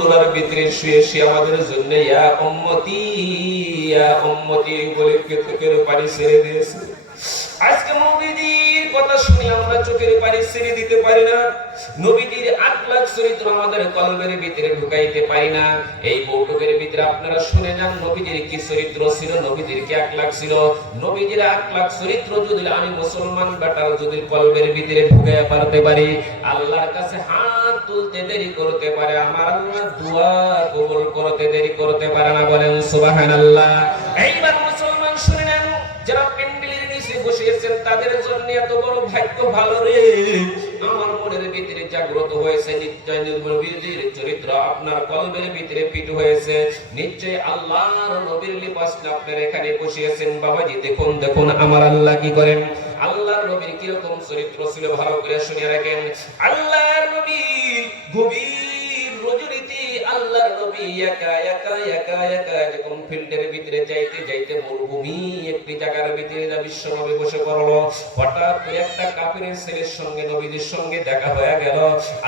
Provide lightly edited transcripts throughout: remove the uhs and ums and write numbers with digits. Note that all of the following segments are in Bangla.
তোলার ভিতরে শুয়ে শুয়ে আমাদের জন্য ইয়া উম্মতি বলে চোখের পানি ছেড়ে দিয়েছে। আজকে নবীজির কথা শুনে আমরা চোখের পানি ছেড়ে দিতে পারি না, নবীজির আখলাক চরিত্র আমাদের কলবের ভিতরে ঢুকাইতে পারি না। এই বৈঠকের ভিতরে আপনারা শুনে যান নবীজির কি চরিত্র ছিল, নবীজির কি আখলাক ছিল। নবীজির আখলাক চরিত্র যদি আমি মুসলমান বেটার যদি কলবের ভিতরে ঢুকাইয়া পারতে পারি, আল্লাহর কাছে হাত তুলতে দেরি করতে পারে, আমার আল্লাহ দোয়া কবুল করতে দেরি করতে পারে না। বলেন সুবহানাল্লাহ। এইবার মুসলমান শুনে নেন, যারা পেন্ডেলের নিচে বসেছেন তাদের জন্য এত বড় ভাগ্য ভালো রে। আমার মনের ভিতরে জাগ্রত হয়েছে, নিশ্চয় নবীজির চরিত্র আপনার কলবের ভিতরে ফিট হয়েছে, নিশ্চয় আল্লাহর নবীর লিবাস আপনার এখানে বসিয়েছেন। বাবাজি দেখুন দেখুন আমার আল্লাহ কি করেন, আল্লাহর নবীর কিরকম চরিত্র ছিল ভালো করে শুনে রাখেন। আল্লাহর নবী গভীর রজনীতে আল্লাহর নবী একা একা একা একা যখন ফিল্ডের ভিতরে যাইতে যাইতে মরুভূমি একটি জায়গার ভিতরে বিশ্বনবী বসে পড়লো। হঠাৎ করে একটা কাফিরের ছেলের সঙ্গে নবীজির সঙ্গে দেখা হয়ে গেল।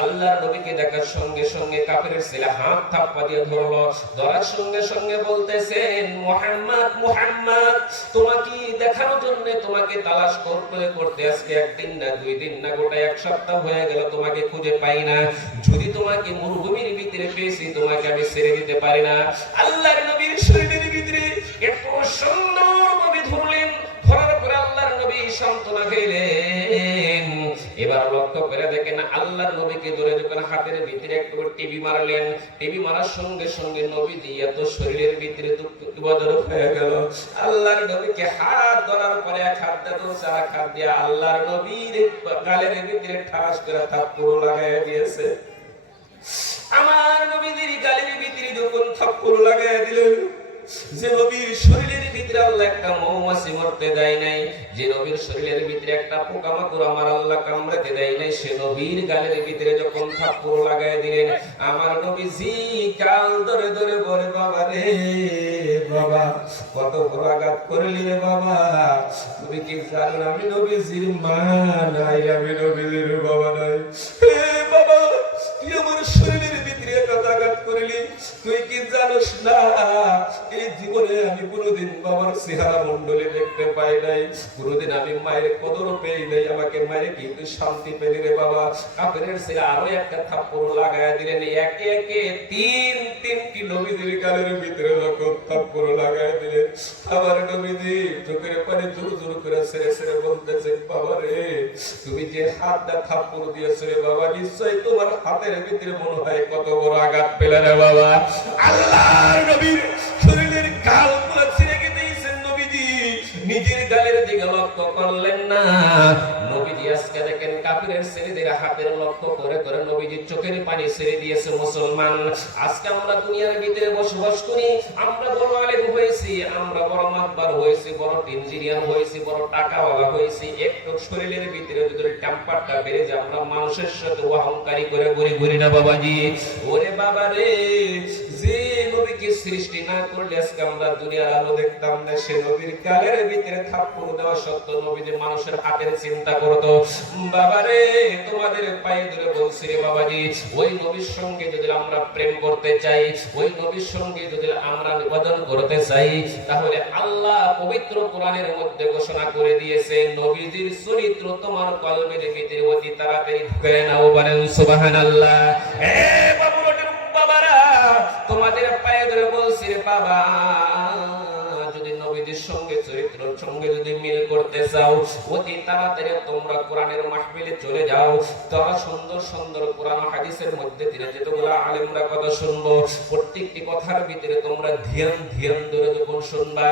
আল্লাহর নবীকে দেখার সঙ্গে সঙ্গে কাফিরের ছেলে হাত থাপ্পা দিয়ে ধরলো, ধরার সঙ্গে সঙ্গে বলতেছেন, মুহাম্মদ মুহাম্মদ তোমাকে দেখার জন্য তোমাকে তালাশ করতে করতে আজকে একদিন না দুই দিন না গোটা এক সপ্তাহ হয়ে গেল, তোমাকে খুঁজে পাই না। যদি তোমাকে মরুভূমির ভিতরে পেয়েছি তোমাকে আমি ছেড়ে দিতে পারি না। আল্লাহর নবীর শরীরের ভিতরে এত সুন্দর ভাবে ধরলেন, ধরার পরে আল্লাহর নবী সান্ত্বনা পেলেন। এবার লক্ষ্য করে দেখেন আল্লাহর নবীকে ধরে যখন হাতের ভিতরে একটু টিভি মারলেন, টিভি মারার সঙ্গে সঙ্গে নবী দিয়ে এত শরীরের ভিতরে দুঃখ বদল হয়ে গেল। আল্লাহর নবীকে হাত ধরার পরে এক হাত দিয়ে আর হাত দিয়ে আল্লাহর নবীর গালের ভিতরে ঠাস করে থাপ্পড় লাগাই দিয়েছে। আমার নবীর গালের ভিতরে যখন থাপ্পড় লাগাই দিলেন, যে নবীর শরীরের ভিতরে আল্লাহ একটা মৌমাছি মরতে দেয় নাই, যে নবীর শরীরের ভিতরে একটা পোকামাকড় আমার আল্লাহ কামড়াতে দেয় নাই, সে নবীর গালের ভিতরে যখন থাপ্পড় লাগাই দিলেন, আমার নবীজি গাল ধরে ধরে বলে, বাবা রে বাবা কত বড় আঘাত করলি রে বাবা, তুমি কি জানো আমি নবীজির মা নাই, আমি নবীজির বাবা নাই। হে বাবা তুই আমার শরীরের ভিতরে এত আঘাত করলি, তুই কি জানোস না এই জীবনে আমি কোনোদিন বাবার চেহারা মন্ডলে দেখতে পাই নাই, কোনোদিন আমি মায়ের কদর পেই নাই, আমাকে মায়ের কিন্তু শান্তি পেলি রে বাবা। কাফেরের ছেলে আরো একটা থাপ্পড় লাগায় দিলেন, একে একে তিনটি নবীজির গালের ভিতরে যখন থাপ্পড় লাগায় দিলেন, আমার নবীজি চোখের পানি জোর জোর করে ছেড়ে ছেড়ে বলতেছেন, বাবা রে তুমি যে হাতটা থাপ্পড় দিয়েছো রে বাবা, নিশ্চয়ই তোমার হাতের ভিতরে মনে হয় কত বড় আঘাত পেলে রে বাবা। আল্লাহর নবীর শরীরের গাল পুরো ছিঁড়ে দিয়েছেন নবীজি, নিজের গালের দিকে লক্ষ্য করলেন না। নবীজি আজকে দেখেন কাফিরের ছেলেদের হাতের লক্ষ্য করে করে নবীজির চোখের পানি ছেড়ে দিয়েছে। মুসলমান আজকে আমরা দুনিয়ার ভিতরে বসবাস করি, আমরা বড় আলেম হয়েছি, আমরা বড় মাতবার হয়েছি, বড় ইঞ্জিনিয়ার হয়েছি, বড় টাকাওয়ালা হয়েছি, একটু শরীরের ভিতরে যদি টেম্পারটা বেড়ে যায় আমরা মানুষের সাথে অহংকারী করে ঘুরে ঘুরি না বাবাজি। ওরে বাবা রে, যে নবীকে সৃষ্টি না করলে আজকে আমরা দুনিয়ার আলো দেখতাম না, সে নবীর গালের ভিতরে থাপ্পড় দেওয়া সত্ত্বেও নবী যে মানুষের হাতের চিন্তা করতো। বাবারে তোমাদের পায়ে ধরে বলছি রে বাবাজি, ওই নবীর সঙ্গে যদি আমরা প্রেম করতে চাই, ওই নবীর সঙ্গে যদি আমরা নিবেদন করতে চাই, তাহলে আল্লাহ পবিত্র কোরআনের মধ্যে ঘোষণা করে দিয়েছে নবীজির চরিত্র তোমার কলবের ভিতরে অতি তাড়াতাড়ি ঢুকে নাও। বলেন সুবহানাল্লাহ। এ বাবারা তোমাদের পায়ে ধরে বলছি রে বাবা, যদি নবীজির সঙ্গে চরিত্রের সঙ্গে যদি মিল করতে চাও, অতি তাড়াতাড়ি তোমরা কোরআনের মাহফিলে চলে যাও। তারা সুন্দর সুন্দর কোরআন হাদিসের মধ্যে দিয়ে যেগুলো আলেমরা কথা শুনবো, প্রত্যেকটি কথার ভিতরে তোমরা ধ্যান ধ্যান ধরে যখন শুনবা,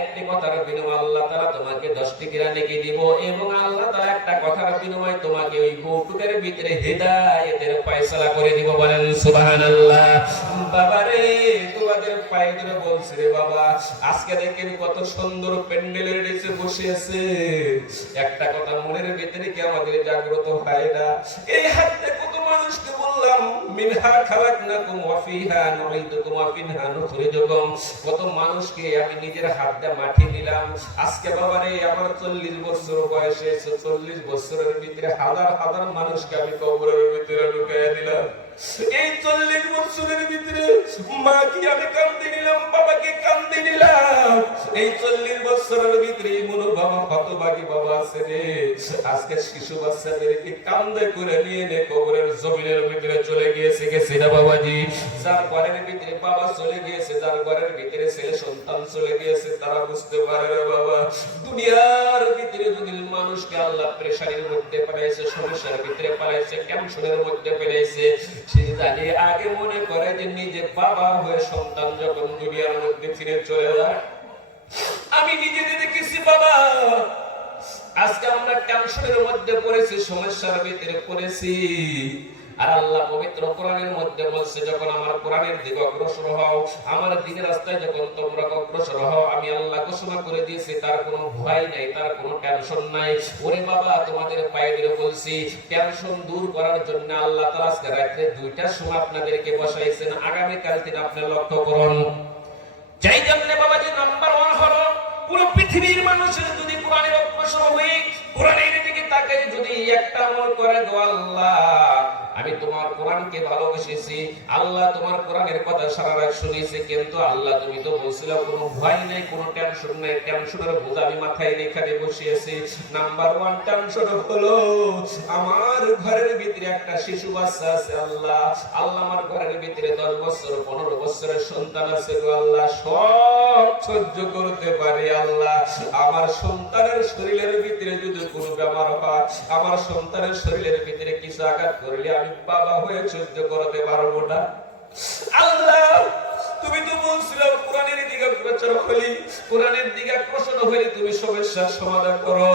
একটি কথার বিনিময়ে আল্লাহ তাআলা তোমাকে 10টি কিরা নেকি দিব, এবং আল্লাহ তাআলা একটা কথার বিনিময়ে তোমাকে ওই বউটুকের ভিতরে হেদায়েতের ফয়সালা করে দিব। বলেন সুবহানাল্লাহ। বাবারে তোমাদের পায়ে ধরে বলছি রে বাবা, আজকে দেখেন কত সুন্দর প্যান্ডেলের নিচে বসে আছে, একটা কথা মনের ভিতরে কি আমাদের জাগ্রত হয় না? এই হাতে কত মানুষকে বললাম মিনহা খালাকনাকুম ওয়া ফিহা নুঈদুকুম ওয়া মিনহা নুখরিজুকুম, কত মানুষকে আমি নিজের হাত দিয়ে মাটি দিলাম। আজকে বাবারে আমার 40 বছর বয়সে 40 বছরের ভিতরে হাজার হাজার মানুষকে আমি কবরের ভিতরে ঢুকাইয়া দিলাম। এই 40 বছর বছরের ভিতরে মা কি আমি কান্দে নিলাম, বাবাকে কান্দে নিলাম। এই 40 বছরের ভিতরে মনো বাবা হতভাগী বাবা আছে রে। আজকে শিশু বাচ্চাদেরকে কান্দে করে নিয়ে নে কবরের জমিনের ভিতরে চলে গিয়েছে, গেছে না বাবাজি? যার ঘরের ভিতরে বাবা চলে গিয়েছে, যার ঘরের ভিতরে ছেলে সন্তান চলে গিয়েছে, তারা বুঝতে পারে না বাবা। দুনিয়ার ভিতরে যদি মানুষকে আল্লাহ প্রেসারের মধ্যে পাঠাইছে, সমস্যার ভিতরে পাঠাইছে, টেনশনের মধ্যে ফেলেছে, সে জানি আগে মনে করে যে নিজে বাবা হয়ে সন্তান যখন দুনিয়ার মধ্যে ফিরে চলে যায়। আমি নিজে দেখেছি বাবা, আজকে আমরা টেনশনের মধ্যে পড়েছি, সমস্যার ভিতরে পড়েছি। আর আল্লাহ পবিত্র কোরআনের মধ্যে বলছে, যখন আমার কোরআনের দিকে অগ্রসর হও, আমার দিনের রাস্তায় যখন তোমরা অগ্রসর হও, আমি আল্লাহ ঘোষণা করে দিয়েছি তার কোনো ভয় নাই, তার কোনো টেনশন নাই। ওরে বাবা, তোমাদের পায়ে ধরে বলছি, টেনশন দূর করার জন্য আল্লাহ তাআলা আজকে রাতে 2টার সময় আপনাদেরকে বসাইছেন। আগামী কাল দিন আপনি লক্ষ্য করুন। যাই জন্য বাবাজি নাম্বার 1 হলো, পুরো পৃথিবীর মানুষের যদি কোরআনের অগ্রসর হয়ে কোরআনের দিকে তাকাই, যদি একটা আমল করে গো আল্লাহ আমি তোমার কোরআনকে ভালোবেসেছি, আল্লাহ তোমার কোরআনের কথা সারা রাত শুনেছি, কিন্তু আল্লাহ তুমি তো বলছিলে কোনো ভয় নেই, কোনো টেনশন নেই, টেনশনের বোঝা আমি মাথায় এখানে বসিয়েছি। নাম্বার 1 টেনশন হলো আমার ঘরের ভিতরে একটা শিশু বাচ্চা আছে আল্লাহ, আল্লাহ আমার ঘরের ভিতরে 10 বছর 15 বছরের সন্তান আছে গো আল্লাহ, সব সহ্য করতে পারি আল্লাহ। আমার সন্তানের শরীরের ভিতরে যদি কোনো বেমার হয়, আমার সন্তানের শরীরের ভিতরে কিছু আঘাত করলে আমি বাবা হয়ে সহ্য করতে পারবো না আল্লাহ। তুমি তো বলছিলে কোরআনের দিকে অগ্রসর হলি, কোরআনের দিকে অগ্রসর হলে তুমি সমস্যার সমাধান করো।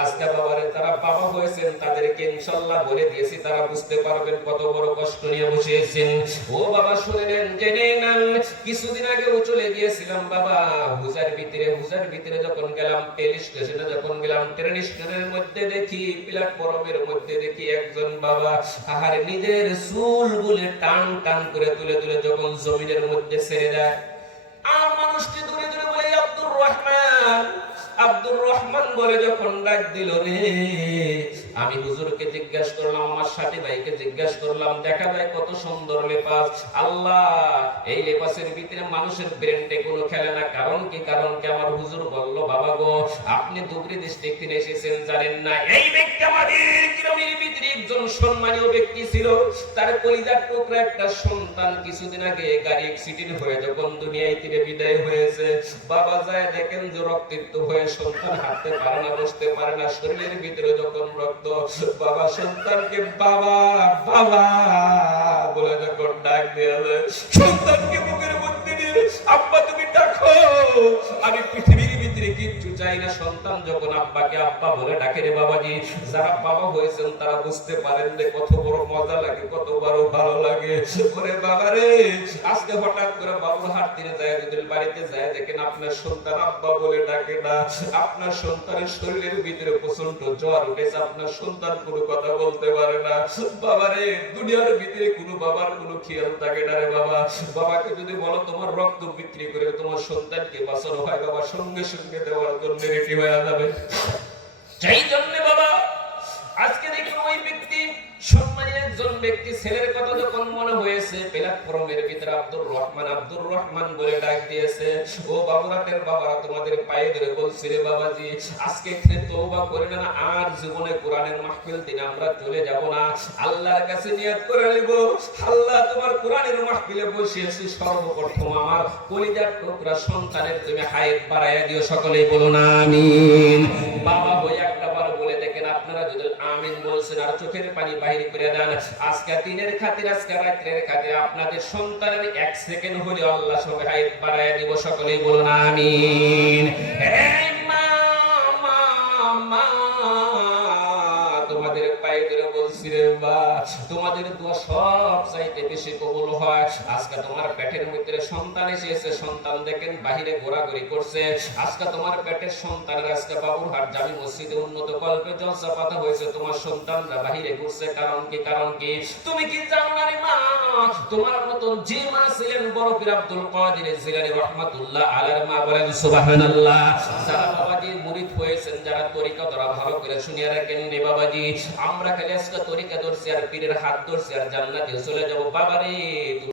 আজকে বাবারে তারা বাবা হয়েছেন, তাদেরকে ইনশাআল্লাহ বলে দিয়েছি, তারা বুঝতে পারবেন কত বড় কষ্ট নিয়ে বসেছেন। ও বাবা শুনেন, জেনে নেন, কিছুদিন আগেও চলে গিয়েছিলাম বাবা হুজার ভিতরে যখন গেলাম, রেল স্টেশনে যখন গেলাম, ট্রেন স্টেশনের মধ্যে দেখি, প্ল্যাটফর্মের মধ্যে দেখি একজন বাবা আহারে নিজের চুলগুলো টান টান করে তুলে তুলে যখন জমিনের মধ্যে ছেড়ে দেয়। আর মানুষটি দূরে দূরে বলে আব্দুর রহমান, আব্দুর রহমান বলে যখন ডাক দিল রে, আমি হুজুরকে জিজ্ঞাসা করলাম, আমার সাথী ভাইকে জিজ্ঞাসা করলাম, দেখা যায় কত সুন্দর লেপাস আল্লাহ, এই লেপাসের ভিতরে মানুষের ব্রেনটে কোনো খেলে না, কারণ কি? কারণ কি? আমার হুজুর বলল, বাবা গো আপনি ধুবড়ী ডিস্ট্রিক্ট থেকে এসেছেন, জানেন না এই ব্যক্তি আমাদের গ্রামের ভিতরে একজন সম্মানীয় ব্যক্তি ছিল, তার কলিজার টুকরা একটা সন্তান কিছুদিন আগে গাড়ি অ্যাক্সিডেন্ট হয়ে যখন দুনিয়ায় থেকে বিদায় হয়েছে, বাবা যায় দেখেন যে রক্তাক্ত হয়ে সন্তান হাঁটতে পারে না, বসতে পারে না, শরীরের ভিতরে যখন রক্ত, বাবা সন্তানকে বাবা বাবা বলে যখন ডাক দেওয়া, সন্তানকে বুকের মধ্যে নিয়ে আব্বা তুমি ডাকো, আমি পৃথিবীর ভিতরে কিচ্ছু চাই না। সন্তান যখন আব্বাকে আব্বা বলে ডাকে রে বাবাজি, যারা বাবা হয়েছেন তারা বুঝতে পারেন যে কত বড় মজা লাগে, কত বড় ভালো লাগে। ওরে বাবা রে, আজকে হঠাৎ করে বাবুর হাট দিনে যায়, যদি বাড়িতে যায় দেখেন আপনার সন্তান আব্বা বলে ডাকে না, আপনার সন্তানের শরীরের ভিতরে প্রচন্ড জ্বর উঠেছে, আপনার সন্তান কোনো কথা বলতে পারে না। বাবা রে, দুনিয়ার ভিতরে কোনো বাবার কোনো খেয়াল থাকে না রে বাবা। বাবাকে যদি বলো তোমার রক্ত বিক্রি করে তোমার সন্তানকে বাঁচানো হয়, বাবা সঙ্গে সঙ্গে দেওয়ার জন্য রেডি হয়ে যাবে। সেই জন্য বাবা আজকে দেখুন ওই ব্যক্তি সম্মানী একজন ব্যক্তি, ছেলের কথা যখন মনে হয়েছে, প্ল্যাটফর্মের ভিতরে আব্দুর রহমান বলে ডাক দিয়েছে। ও বাবুরাটের বাবা, তোমাদের পায়ে ধরে বলছি রে বাবাজি, আজকে তওবা করে না, আর জীবনে কোরআনের মাহফিল দিনে আমরা চলে যাব না, আল্লাহর কাছে নিয়ত করে নিব, আল্লাহ তোমার কোরআনের মাহফিলে বসিয়েছি, সর্বপ্রথম আমার কলিজার টুকরা সন্তানের তুমি হায়াত বাড়াইয়া দিও, সকলেই বলুন আমিন। বাবা হয়ে একটা বার বলে দেখেন, আপনারা যদি আমিন বলছেন আর চোখের পানি বাহির করে দেন, আজকে দিনের খাতির, আজকে রাতের খাতির আপনাদের সন্তানের 1 সেকেন্ড হলে আল্লাহ সবাই হায়াত বাড়ায় দিব, সকলেই বলুন আমিন। তোমাদের পায়ে ধরে বলছি রে বা, তোমাদের দোয়া সব চাইতে বেশি কবুল হয়। আজকে তোমার পেটের ভিতরে সন্তান এসেছে, সন্তান দেখেন বাহিরে ঘোরাঘুরি করছে, আজকে তোমার পেটের সন্তানের আজকে বাবুরহাট জামি মসজিদে উন্নত কল্পে জলসা পাতা হয়েছে, তোমার সন্তানরা বাহিরে ঘুরছে, কারণ কি? কারণ কি? তুমি কি জানো না রে মা, তোমার মতন যে মা ছিলেন বড় পীর আব্দুল কাদের জিলানী রাহমাতুল্লাহ আলাইহির মা, বলেন সুবহানাল্লাহ। যারা বাবাজি মুরিদ হয়েছেন, যারা তরিকা ধরা ভালো করে শুনিয়ে রাখেন রে বাবাজি, আমরা খালি আজকে তরিকা ধরছি আর পীরের হাত ধরছি আর জান্নাতে চলে যাব। বাবারে